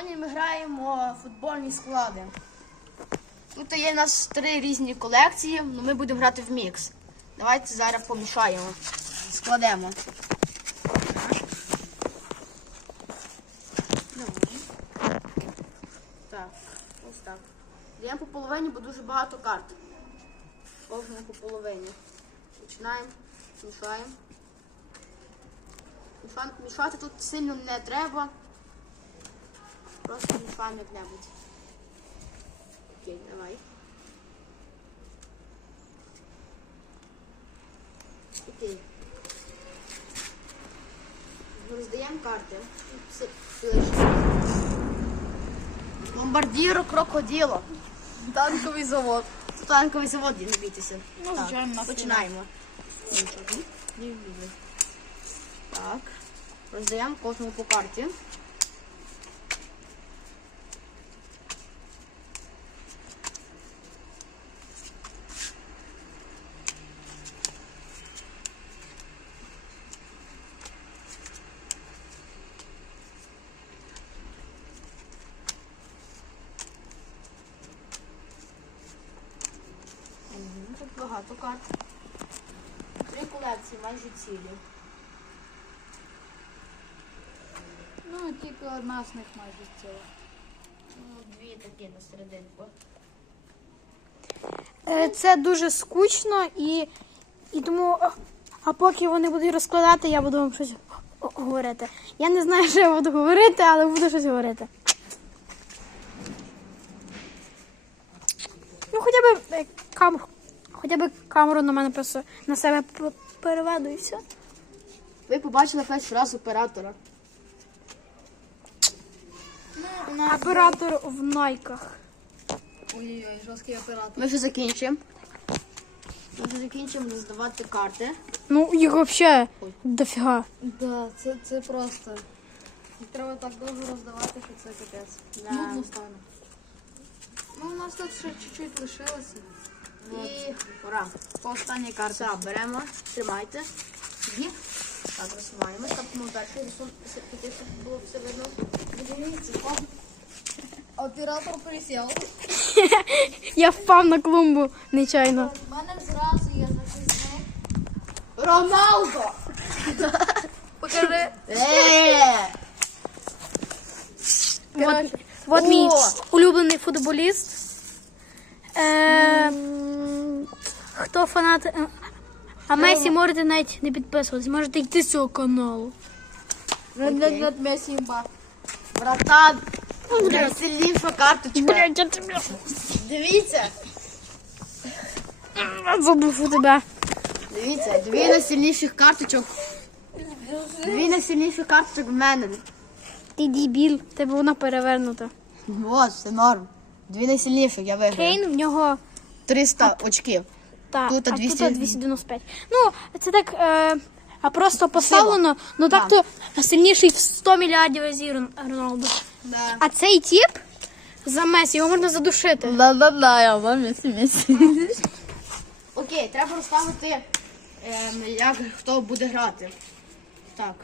Сьогодні ми граємо футбольні склади. Тут є у нас три різні колекції, але ми будемо грати в мікс. Давайте зараз помішаємо. Складемо. Так, ось так. Даємо по половині, бо дуже багато карт. Кожному по половині. Починаємо, мішаємо. Мішати тут сильно не треба. Просто мішаємо як-небудь. Окей, давай. Окей. Роздаємо карти. Бомбардіро крокодило. Танковий завод. Це танковий завод, не бійтеся. Ну, звичайно, нас Починаємо. Не. Так. Роздаємо кожному по карті. Мгм, Тут багато карт. Три колекції майже цілі. Ну, тільки одна з них майже ціла. Ну, дві такі на серединку. Е, Це дуже скучно і, і тому. а- А поки вони будуть розкладати, я буду вам щось г- говорити. Я не знаю, що я буду говорити, але буду щось говорити. Ну, хоча б е, кам... хоча б камеру на мене просто на себе переведу і все. Ви побачили перший раз оператора. Оператор в найках. Ой-ой, жорсткий оператор. Ми вже закінчимо. Ми вже закінчимо роздавати карти. Ну, їх взагалі дофіга. Да, це, це просто. Їх Треба так довго роздавати, що це капець. Да. Нудно стане. Ну, у нас тут ще чуть-чуть лишилося. І ура. По останній карті. Беремо, тримайте. Тоді. Так, розсуваємо. Ставимо перший рисунок, щоб було все видно. Дивіться. Оператор присів. Я впав на клумбу нечайно. У мене зразу є захисник. Роналдо! Покажи. Е! Вот, вот мій улюблений футболіст. Е, хто фанат е, а Месі можете навіть не підписуватись, можете йти з цього каналу. Нет, Месі імба. Братан! Найсильніша карточка. Блядь, я тебе Дивіться, задушу тебе. дивіться, дві найсильніших карточок. Дві найсильніших карточок в мене. Ти дебіл, тебе вона перевернута. Ось, все норм. Дві найсильніших я виграв. Кейн в нього 300 очків. Та, Тут а 200. тут 295. Ну, це так е, а просто поставлено, ну так то сильніший в 100 мільярдів разів Рон- Роналду. Да. А цей тип за Месі, його можна задушити. Да-да-да, я вам Месі, Месі. Окей, треба розставити, ем, як хто буде грати. Так.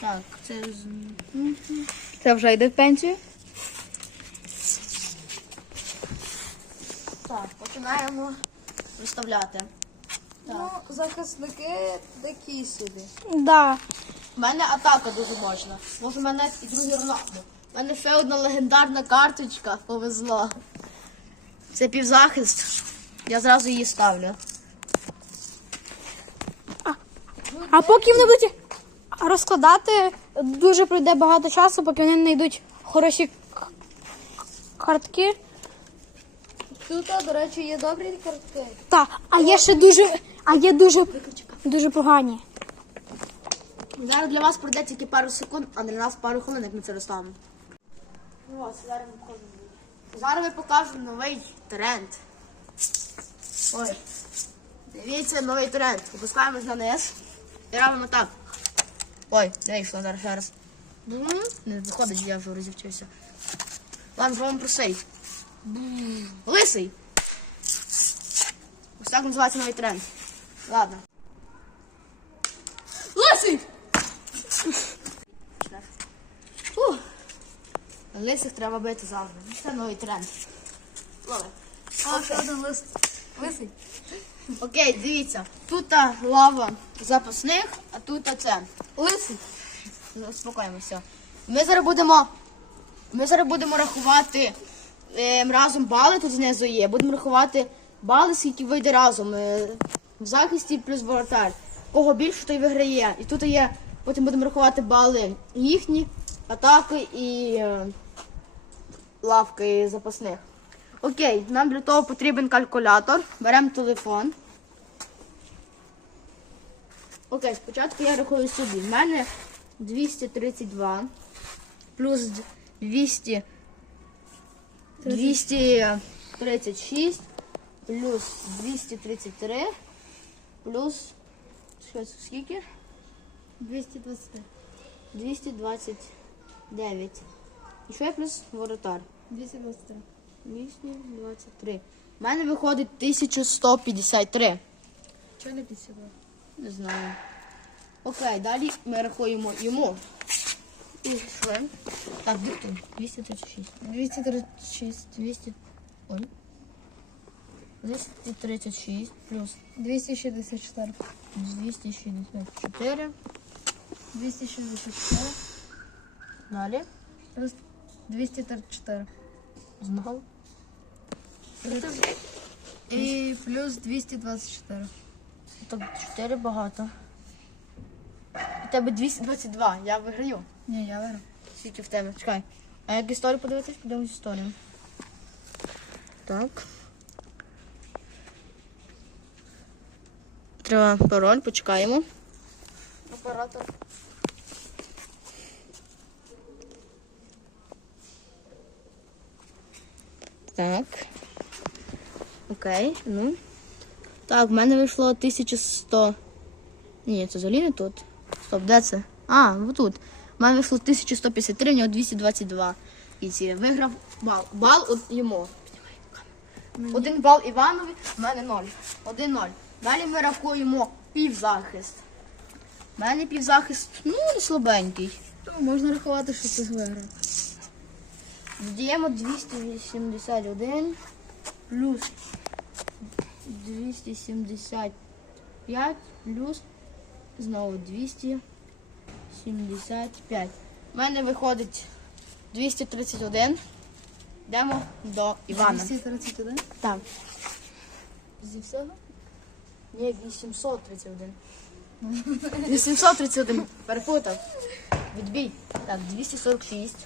Так, це з- Це вже йде в пенсію? Починаємо розставляти. Ну, захисники такі собі. Да. У мене атака дуже можна. Може, в мене і другий Роналдо. У мене ще одна легендарна карточка. Повезло. Це півзахист. Я зразу її ставлю. А поки вони будуть розкладати, дуже пройде багато часу, поки вони знайдуть хороші картки. Тут, до речі, є добрі картки. Так, а є ще дуже, а є дуже, дуже погані. Зараз для вас пройде тільки пару секунд, а для нас пару хвилин, як ми це розставимо. Ну ось, зараз ми покажемо. Зараз ми покажемо новий тренд. Ой. Дивіться, новий тренд. Опускаємось на низ і робимо так. Ой, не вийшло зараз ще раз. Не виходить, я вже розівчився. Ладно, зробимо простий. Бум. Лисий. Ось так називається новий тренд. Ладно. Лисий! Фух, Лисих треба бити завжди. Це новий тренд. Лови. А, ще один лис. Лисий. Окей, дивіться. Тут лава запасних, а тут це. Лисий. Заспокоїмося. Ми зараз будемо. Ми зараз будемо рахувати разом бали, тут знизу є. Будемо рахувати бали, скільки вийде разом. Е, в захисті плюс воротар. Кого більше, той виграє. І тут є. Потім будемо рахувати бали їхні, атаки і е, лавки запасних. Окей, нам для того потрібен калькулятор. Беремо телефон. Окей, спочатку я рахую собі. В мене 232 плюс 200 236 плюс 233 плюс скільки? 223. 229. І є плюс воротар? 223. 223. У мене виходить 1153. Чого не підсібав? Не знаю. Окей, далі ми рахуємо йому. І йшли. Так, диктуй. 236. 236. 200. Ой. 236 плюс 264. 264. 264. Далі. Плюс 234. Знову. І плюс 224. Так, 4 багато. У тебе 222. Я виграю. Ні, я виграв. Скільки в тебе? Чекай. А як історію подивитись, подивимось історію. Так. Треба пароль, почекаємо. Оператор. Так. Окей, ну. Так, в мене вийшло 1100. Ні, це взагалі не тут. Стоп, де це? А, отут. У мене вийшло 1153, у нього 222. І ці виграв бал. Бал от йому. Один бал Іванові, в мене ноль. Один ноль. Далі ми рахуємо півзахист. У мене півзахист, ну, не слабенький. То можна рахувати, що ти виграв. Додаємо 281 плюс 275 плюс знову 275. У мене виходить 231. Йдемо до Івана. 231? Так. Зі всього? Ні, 831. 831. Перепутав. Відбій. Так, 246.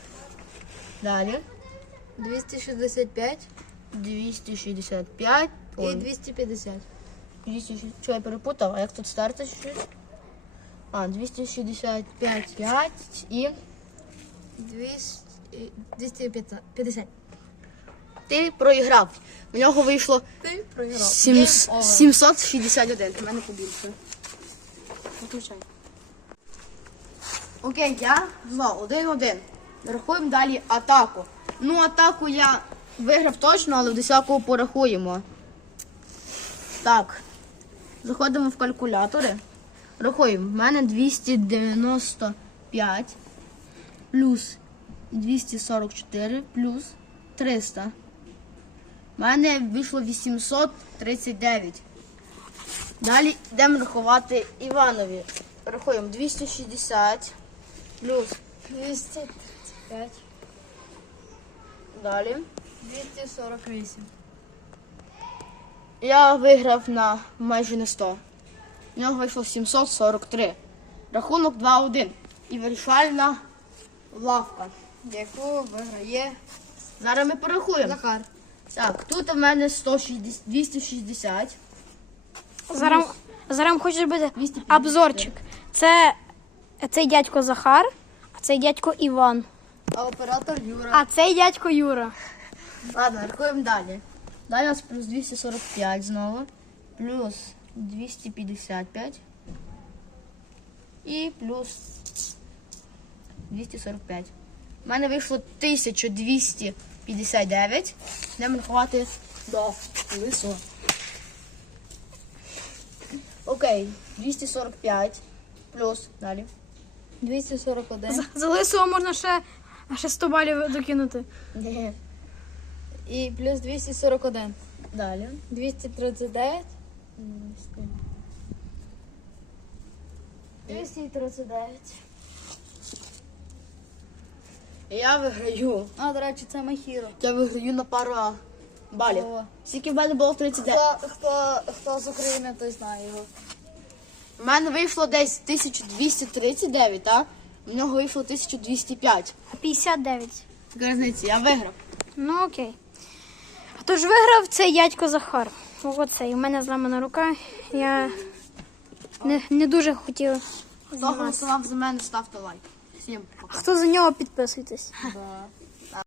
Далі. 265 265. і Ой, 250. 260. Що я перепутав? А як тут старти щось? А, 265 5 і 250. ти проіграв. У нього вийшло Ти Game over. 761. У мене побільше. Виключай. Окей, я знову один-один. Рахуємо далі атаку. Ну, атаку я виграв точно, але в десятку порахуємо. Так. Заходимо в калькулятори. Рахуємо. У мене 295 плюс 244 плюс 300. У мене вийшло 839. Далі йдемо рахувати Іванові. Рахуємо 260 плюс 235. далі. 248. Я виграв на майже не 100. У нього вийшло 743. Рахунок 2-1. І вирішальна лавка. Яку виграє Зараз ми порахуємо. Захар. Так, тут у мене 160, 260. Зараз, зараз хочу зробити 250. обзорчик. Це цей дядько Захар, а цей дядько Іван. А оператор Юра. А цей дядько Юра. Ладно, рахуємо далі. Далі у нас плюс 245 знову. Плюс 255. І плюс 245. У мене вийшло 1259. Йдемо рахувати до лису. Окей, 245 плюс далі. 241. За, за лисого можна ще А ще 100 балів докинути. І плюс 241. Далі. 239. 239. Я виграю. А, до речі, це Махіро. Я виграю на пару балів. О. Скільки в мене було 39? Хто, хто, хто з України, той знає його. У мене вийшло десь 1239, так? У нього вийшло 1205. А 59. Яка різниця, я виграв. Ну окей. Тож виграв цей дядько Захар. Оцей. У мене зламана рука. Я не, не дуже хотів. Хто голосував за мене, ставте лайк. Всім пока. Хто за нього підписуйтесь. Да.